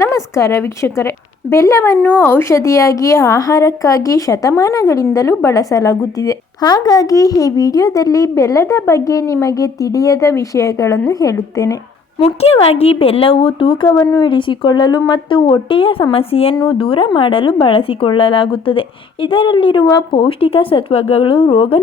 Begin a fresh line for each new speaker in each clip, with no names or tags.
ನಮಸ್ಕಾರ ವೀಕ್ಷಕರೇ. ಬೆಲ್ಲವನ್ನು ಔಷಧಿಯಾಗಿ, ಆಹಾರಕ್ಕಾಗಿ ಶತಮಾನಗಳಿಂದಲೂ ಬಳಸಲಾಗುತ್ತಿದೆ. ಹಾಗಾಗಿ ಈ ವಿಡಿಯೋದಲ್ಲಿ ಬೆಲ್ಲದ ಬಗ್ಗೆ ನಿಮಗೆ ತಿಳಿಯದ ವಿಷಯಗಳನ್ನು ಹೇಳುತ್ತೇನೆ. ಮುಖ್ಯವಾಗಿ ಬೆಲ್ಲವು ತೂಕವನ್ನು ಇಳಿಸಿಕೊಳ್ಳಲು ಮತ್ತು ಹೊಟ್ಟೆಯ ಸಮಸ್ಯೆಯನ್ನು ದೂರ ಮಾಡಲು ಬಳಸಿಕೊಳ್ಳಲಾಗುತ್ತದೆ. ಇದರಲ್ಲಿರುವ ಪೌಷ್ಟಿಕ ಸತ್ವಗಳು ರೋಗ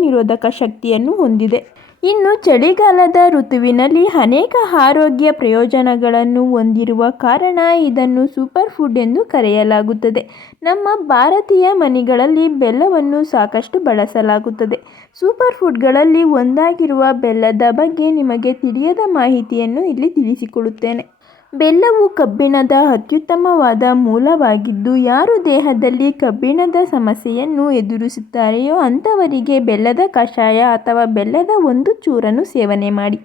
ಶಕ್ತಿಯನ್ನು ಹೊಂದಿದೆ. ಇನ್ನು ಚಳಿಗಾಲದ ಋತುವಿನಲ್ಲಿ ಅನೇಕ ಆರೋಗ್ಯ ಪ್ರಯೋಜನಗಳನ್ನು ಹೊಂದಿರುವ ಕಾರಣ ಇದನ್ನು ಸೂಪರ್ ಫುಡ್ ಎಂದು ಕರೆಯಲಾಗುತ್ತದೆ. ನಮ್ಮ ಭಾರತೀಯ ಮನೆಗಳಲ್ಲಿ ಬೆಲ್ಲವನ್ನು ಸಾಕಷ್ಟು ಬಳಸಲಾಗುತ್ತದೆ. ಸೂಪರ್ ಫುಡ್ಗಳಲ್ಲಿ ಒಂದಾಗಿರುವ ಬೆಲ್ಲದ ಬಗ್ಗೆ ನಿಮಗೆ ತಿಳಿಯದ ಮಾಹಿತಿಯನ್ನು ಇಲ್ಲಿ ತಿಳಿಸಿಕೊಡುತ್ತೇನೆ. ಬೆಲ್ಲವು ಕಬ್ಬಿಣದ ಅತ್ಯುತ್ತಮವಾದ ಮೂಲವಾಗಿದ್ದು, ಯಾರು ದೇಹದಲ್ಲಿ ಕಬ್ಬಿಣದ ಸಮಸ್ಯೆಯನ್ನು ಎದುರಿಸುತ್ತಾರೆಯೋ ಅಂಥವರಿಗೆ ಬೆಲ್ಲದ ಕಷಾಯ ಅಥವಾ ಬೆಲ್ಲದ ಒಂದು ಚೂರನ್ನು ಸೇವನೆ ಮಾಡಿ.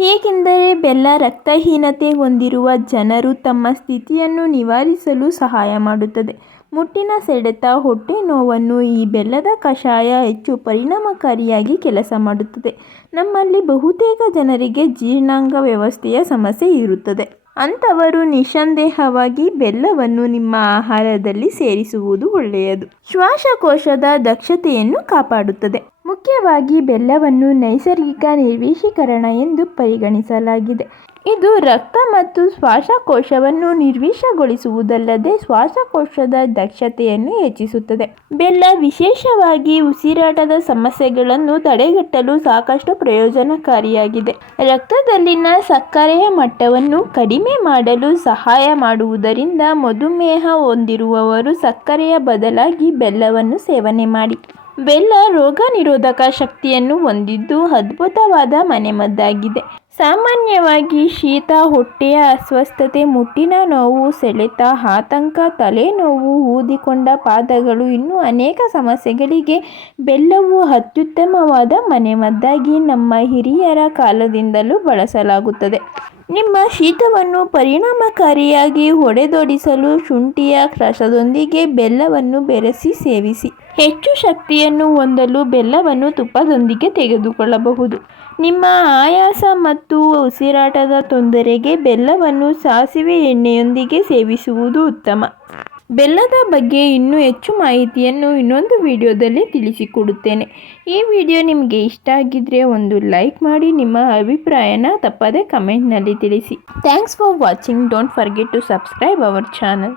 ಏಕೆಂದರೆ ಬೆಲ್ಲ ರಕ್ತಹೀನತೆ ಹೊಂದಿರುವ ಜನರು ತಮ್ಮ ಸ್ಥಿತಿಯನ್ನು ನಿವಾರಿಸಲು ಸಹಾಯ ಮಾಡುತ್ತದೆ. ಮುಟ್ಟಿನ ಸೆಳೆತ, ಹೊಟ್ಟೆ ನೋವನ್ನು ಈ ಬೆಲ್ಲದ ಕಷಾಯ ಹೆಚ್ಚು ಪರಿಣಾಮಕಾರಿಯಾಗಿ ಕೆಲಸ ಮಾಡುತ್ತದೆ. ನಮ್ಮಲ್ಲಿ ಬಹುತೇಕ ಜನರಿಗೆ ಜೀರ್ಣಾಂಗ ವ್ಯವಸ್ಥೆಯ ಸಮಸ್ಯೆ ಇರುತ್ತದೆ. ಅಂಥವರು ನಿಸ್ಸಂದೇಹವಾಗಿ ಬೆಲ್ಲವನ್ನು ನಿಮ್ಮ ಆಹಾರದಲ್ಲಿ ಸೇರಿಸುವುದು ಒಳ್ಳೆಯದು. ಶ್ವಾಸಕೋಶದ ದಕ್ಷತೆಯನ್ನು ಕಾಪಾಡುತ್ತದೆ. ಮುಖ್ಯವಾಗಿ ಬೆಲ್ಲವನ್ನು ನೈಸರ್ಗಿಕ ನಿರ್ವೇಶೀಕರಣ ಎಂದು ಪರಿಗಣಿಸಲಾಗಿದೆ. ಇದು ರಕ್ತ ಮತ್ತು ಶ್ವಾಸಕೋಶವನ್ನು ನಿರ್ವಿಷಗೊಳಿಸುವುದಲ್ಲದೆ ಶ್ವಾಸಕೋಶದ ದಕ್ಷತೆಯನ್ನು ಹೆಚ್ಚಿಸುತ್ತದೆ. ಬೆಲ್ಲ ವಿಶೇಷವಾಗಿ ಉಸಿರಾಟದ ಸಮಸ್ಯೆಗಳನ್ನು ತಡೆಗಟ್ಟಲು ಸಾಕಷ್ಟು ಪ್ರಯೋಜನಕಾರಿಯಾಗಿದೆ. ರಕ್ತದಲ್ಲಿನ ಸಕ್ಕರೆಯ ಮಟ್ಟವನ್ನು ಕಡಿಮೆ ಮಾಡಲು ಸಹಾಯ ಮಾಡುವುದರಿಂದ ಮಧುಮೇಹ ಹೊಂದಿರುವವರು ಸಕ್ಕರೆಯ ಬದಲಾಗಿ ಬೆಲ್ಲವನ್ನು ಸೇವನೆ ಮಾಡಿ. ಬೆಲ್ಲ ರೋಗ ನಿರೋಧಕ ಶಕ್ತಿಯನ್ನು ಹೊಂದಿದ್ದು ಅದ್ಭುತವಾದ ಮನೆಮದ್ದಾಗಿದೆ. ಸಾಮಾನ್ಯವಾಗಿ ಶೀತ ಹೊಟ್ಟೆಯ ಅಸ್ವಸ್ಥತೆ, ಮುಟ್ಟಿನ ನೋವು, ಸೆಳೆತ, ಆತಂಕ, ತಲೆನೋವು, ಊದಿಕೊಂಡ ಪಾದಗಳು ಇನ್ನೂ ಅನೇಕ ಸಮಸ್ಯೆಗಳಿಗೆ ಬೆಲ್ಲವು ಅತ್ಯುತ್ತಮವಾದ ಮನೆಮದ್ದಾಗಿ ನಮ್ಮ ಹಿರಿಯರ ಕಾಲದಿಂದಲೂ ಬಳಸಲಾಗುತ್ತದೆ. ನಿಮ್ಮ ಶೀತವನ್ನು ಪರಿಣಾಮಕಾರಿಯಾಗಿ ಹೊಡೆದೊಡಿಸಲು ಶುಂಠಿಯ ರಸದೊಂದಿಗೆ ಬೆಲ್ಲವನ್ನು ಬೆರೆಸಿ ಸೇವಿಸಿ. ಹೆಚ್ಚು ಶಕ್ತಿಯನ್ನು ಹೊಂದಲು ಬೆಲ್ಲವನ್ನು ತುಪ್ಪದೊಂದಿಗೆ ತೆಗೆದುಕೊಳ್ಳಬಹುದು. ನಿಮ್ಮ ಆಯಾಸ ಮತ್ತು ಉಸಿರಾಟದ ತೊಂದರೆಗೆ ಬೆಲ್ಲವನ್ನು ಸಾಸಿವೆ ಎಣ್ಣೆಯೊಂದಿಗೆ ಸೇವಿಸುವುದು ಉತ್ತಮ. ಬೆಲ್ಲದ ಬಗ್ಗೆ ಇನ್ನೂ ಹೆಚ್ಚು ಮಾಹಿತಿಯನ್ನು ಇನ್ನೊಂದು ವಿಡಿಯೋದಲ್ಲಿ ತಿಳಿಸಿಕೊಡುತ್ತೇನೆ. ಈ ವಿಡಿಯೋ ನಿಮಗೆ ಇಷ್ಟ ಆಗಿದ್ದರೆ ಒಂದು ಲೈಕ್ ಮಾಡಿ, ನಿಮ್ಮ ಅಭಿಪ್ರಾಯನ ತಪ್ಪದೆ ಕಮೆಂಟ್ನಲ್ಲಿ ತಿಳಿಸಿ. Thanks for watching. Don't forget to subscribe our channel.